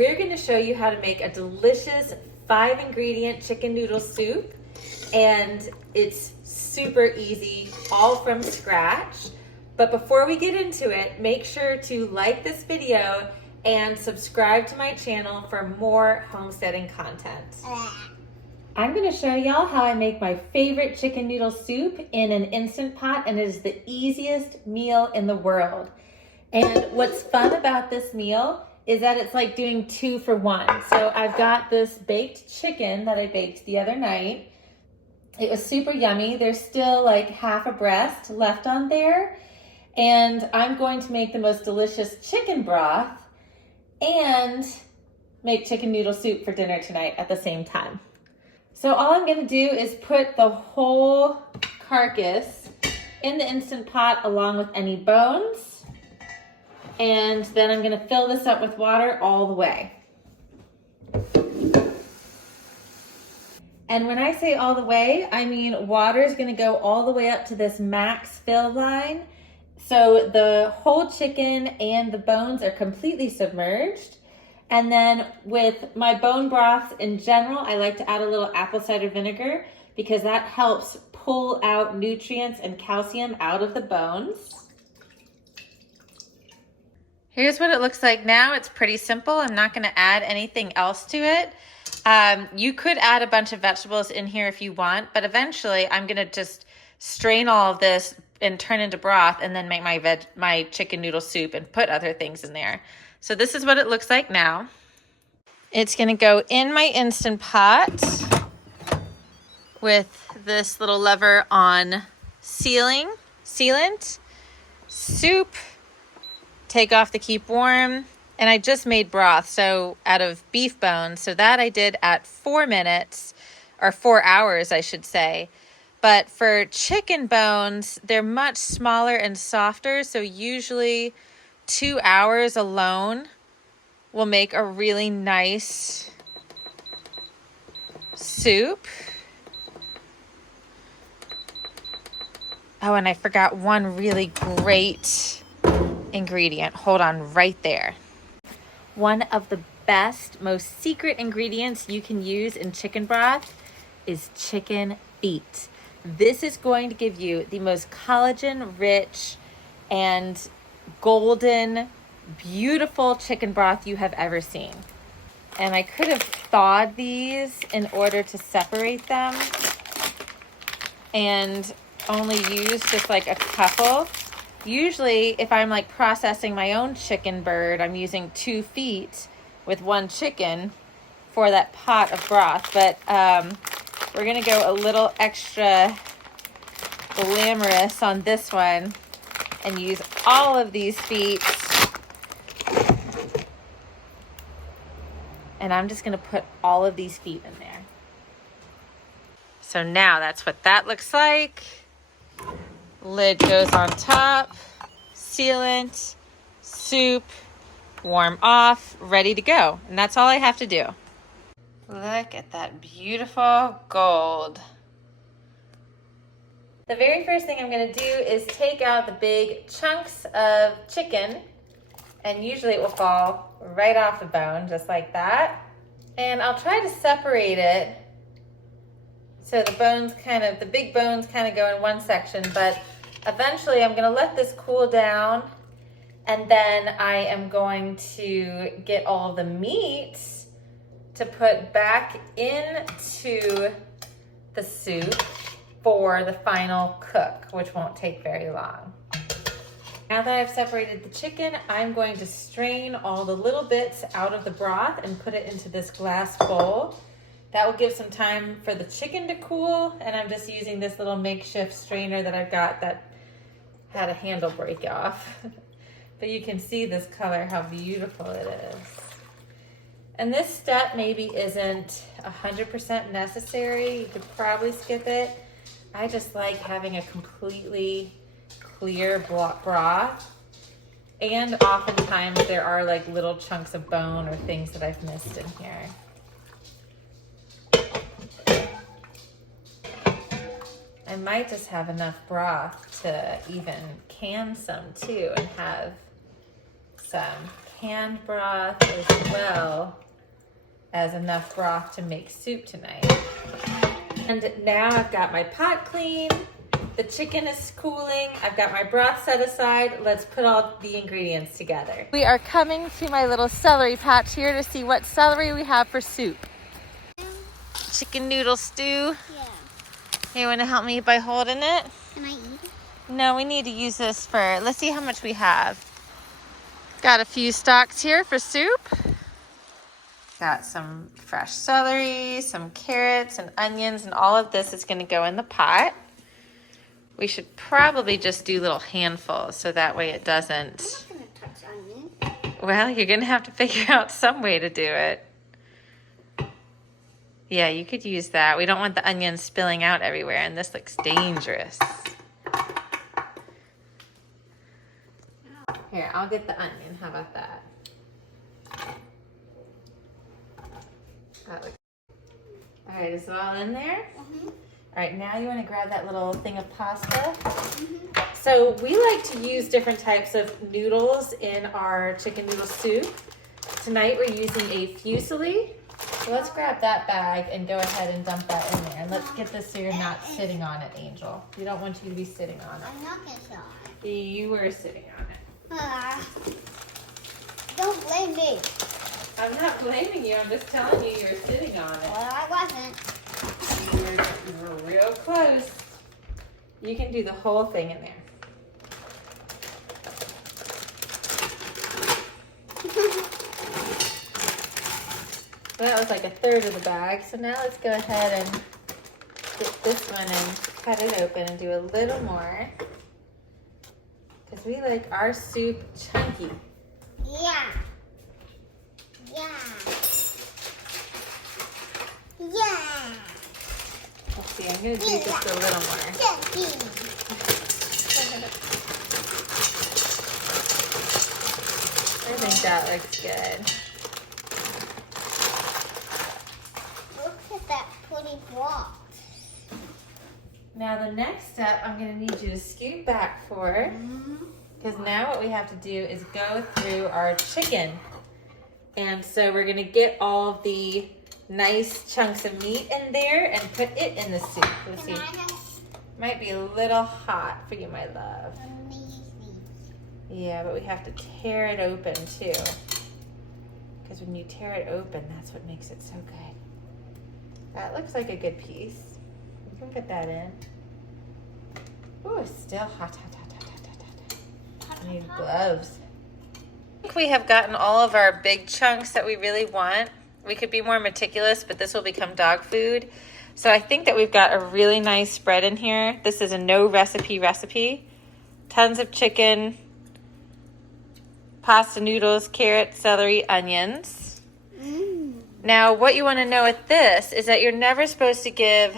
we're gonna show you how to make a delicious 5-ingredient chicken noodle soup. And it's super easy, all from scratch. But before we get into it, make sure to like this video and subscribe to my channel for more homesteading content. I'm gonna show y'all how I make my favorite chicken noodle soup in an Instant Pot, and it is the easiest meal in the world. And what's fun about this meal is that it's like doing 2 for 1. So I've got this baked chicken that I baked the other night. It was super yummy. There's still like half a breast left on there. And I'm going to make the most delicious chicken broth and make chicken noodle soup for dinner tonight at the same time. So all I'm gonna do is put the whole carcass in the Instant Pot along with any bones. And then I'm gonna fill this up with water all the way. And when I say all the way, I mean water is gonna go all the way up to this max fill line. So the whole chicken and the bones are completely submerged. And then with my bone broths in general, I like to add a little apple cider vinegar because that helps pull out nutrients and calcium out of the bones. Here's what it looks like now. It's pretty simple. I'm not gonna add anything else to it. You could add a bunch of vegetables in here if you want, but eventually I'm gonna just strain all of this and turn into broth and then make my chicken noodle soup and put other things in there. So this is what it looks like now. It's gonna go in my Instant Pot with this little lever on sealant, soup, take off the keep warm, and I just made broth, so out of beef bones. So that I did at 4 minutes, or 4 hours, I should say. But for chicken bones, they're much smaller and softer, so usually 2 hours alone will make a really nice soup. Oh, and I forgot one really great ingredient. Hold on right there. One of the best, most secret ingredients you can use in chicken broth is chicken feet. This is going to give you the most collagen-rich and golden, beautiful chicken broth you have ever seen. And I could have thawed these in order to separate them and only use just like a couple. Usually if I'm like processing my own chicken bird, I'm using 2 feet with 1 chicken for that pot of broth. But we're gonna go a little extra glamorous on this one and use all of these feet. And I'm just gonna put all of these feet in there. So now that's what that looks like. Lid goes on top, sealant, soup, warm off, ready to go. And that's all I have to do. Look at that beautiful gold. The very first thing I'm gonna do is take out the big chunks of chicken, and usually it will fall right off the bone, just like that. And I'll try to separate it so the big bones kind of go in one section, but eventually I'm gonna let this cool down, and then I am going to get all the meat to put back into the soup for the final cook, which won't take very long. Now that I've separated the chicken, I'm going to strain all the little bits out of the broth and put it into this glass bowl. That will give some time for the chicken to cool, and I'm just using this little makeshift strainer that I've got that had a handle break off. But you can see this color, how beautiful it is. And this step maybe isn't 100% necessary. You could probably skip it. I just like having a completely clear broth. And oftentimes there are like little chunks of bone or things that I've missed in here. I might just have enough broth to even can some too and have some canned broth as well as enough broth to make soup tonight. And now I've got my pot clean, the chicken is cooling, I've got my broth set aside. Let's put all the ingredients together. We are coming to my little celery patch here to see what celery we have for soup. Chicken noodle stew. Yeah. You want to help me by holding it? Can I eat it? No, we need to use this for, let's see how much we have. Got a few stalks here for soup. Got some fresh celery, some carrots and onions, and all of this is going to go in the pot. We should probably just do little handfuls so that way it doesn't. I'm not gonna touch onion. Well, you're going to have to figure out some way to do it. Yeah, you could use that. We don't want the onions spilling out everywhere, and this looks dangerous. Here, I'll get the onion. How about that? All right, is it all in there? Mm-hmm. All right, now you want to grab that little thing of pasta. Mm-hmm. So we like to use different types of noodles in our chicken noodle soup. Tonight we're using a fusilli. So let's grab that bag and go ahead and dump that in there. And let's get this so you're not sitting on it, Angel. We don't want you to be sitting on it. I'm not gonna sit on it. You were sitting on it. Don't blame me. I'm not blaming you. I'm just telling you you're sitting on it. Well, I wasn't. You were real close. You can do the whole thing in there. That was like a third of the bag. So now let's go ahead and get this one and cut it open and do a little more. Because we like our soup chunky. Yeah. Yeah. Yeah. Let's see, I'm going to do just a little more. Chunky. I think that looks good. Look at that pretty box. Now the next step I'm going to need you to scoot back for, because now what we have to do is go through our chicken. And so we're going to get all of the nice chunks of meat in there and put it in the soup. Let's see. Might be a little hot for you, my love. Yeah, but we have to tear it open too. Because when you tear it open, that's what makes it so good. That looks like a good piece. You can put that in. Ooh, it's still hot, hot, hot, hot, hot, hot, hot. I need gloves. I think we have gotten all of our big chunks that we really want. We could be more meticulous, but this will become dog food. So I think that we've got a really nice spread in here. This is a no recipe. Tons of chicken, pasta noodles, carrots, celery, onions. Now, what you want to know with this is that you're never supposed to give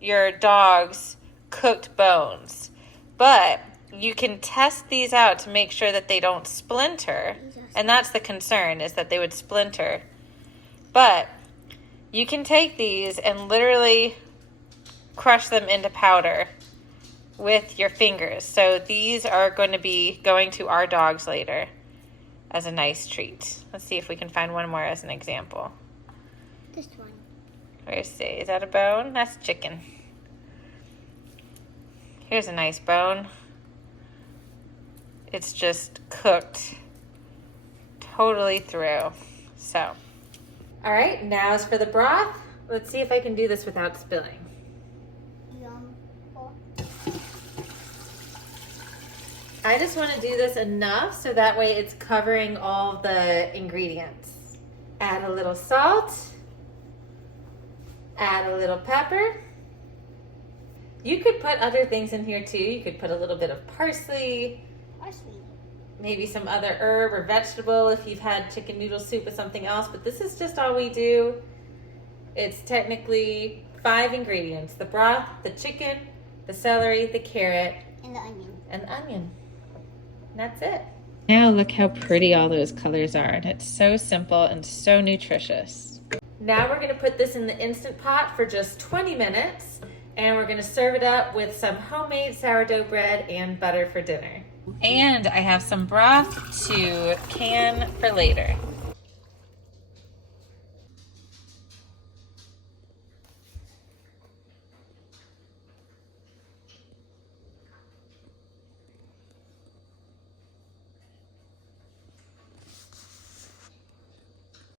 your dogs cooked bones, but you can test these out to make sure that they don't splinter, and that's the concern, is that they would splinter. But you can take these and literally crush them into powder with your fingers. So these are going to be going to our dogs later as a nice treat. Let's see if we can find one more as an example. This one. Where's see? Is that a bone? That's chicken. Here's a nice bone. It's just cooked totally through. So, all right, now as for the broth, let's see if I can do this without spilling. Yum. I just want to do this enough so that way it's covering all the ingredients. Add a little salt. Add a little pepper. You could put other things in here too. You could put a little bit of parsley, maybe some other herb or vegetable if you've had chicken noodle soup with something else, but this is just all we do. It's technically 5 ingredients: the broth, the chicken, the celery, the carrot, And the onion. and the onion. And that's it. Now look how pretty all those colors are, and it's so simple and so nutritious. Now we're going to put this in the Instant Pot for just 20 minutes, and we're going to serve it up with some homemade sourdough bread and butter for dinner. And I have some broth to can for later.